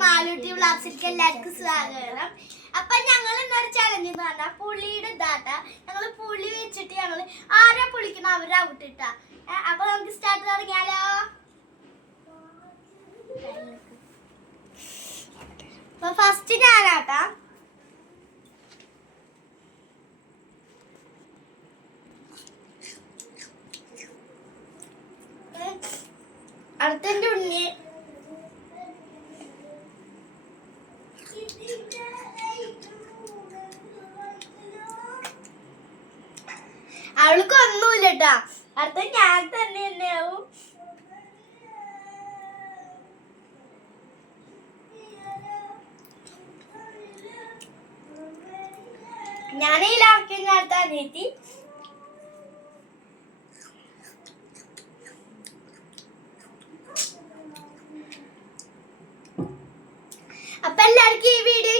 മാലൂട്ടി വ്ളോഗ്സിലേക്ക് എല്ലാവർക്കും സ്വാഗതം. അപ്പൊ ഞങ്ങൾ ഇന്നൊരു ചലഞ്ച് എന്ന് പറഞ്ഞാൽ പുളിയുടെ ഇതാട്ട. ഞങ്ങൾ പുളി വെച്ചിട്ട് ആരാ പുളിക്കണം അവരെ ഔട്ടിട്ടാ. അപ്പൊ നമുക്ക് സ്റ്റാർട്ട് തുടങ്ങിയാലോ. അപ്പൊ ഫസ്റ്റ് ഞാനാട്ടാ. അടുത്തെന്റെ ഉണ്ണി. അവൾക്ക് ഒന്നുമില്ലട്ടാ. അടുത്ത ഞാൻ തന്നെയാവും. ഞാനീലാക്കി അടുത്ത അനിയത്തി. അപ്പൊ എല്ലാവർക്കും ഈ വീഡിയോ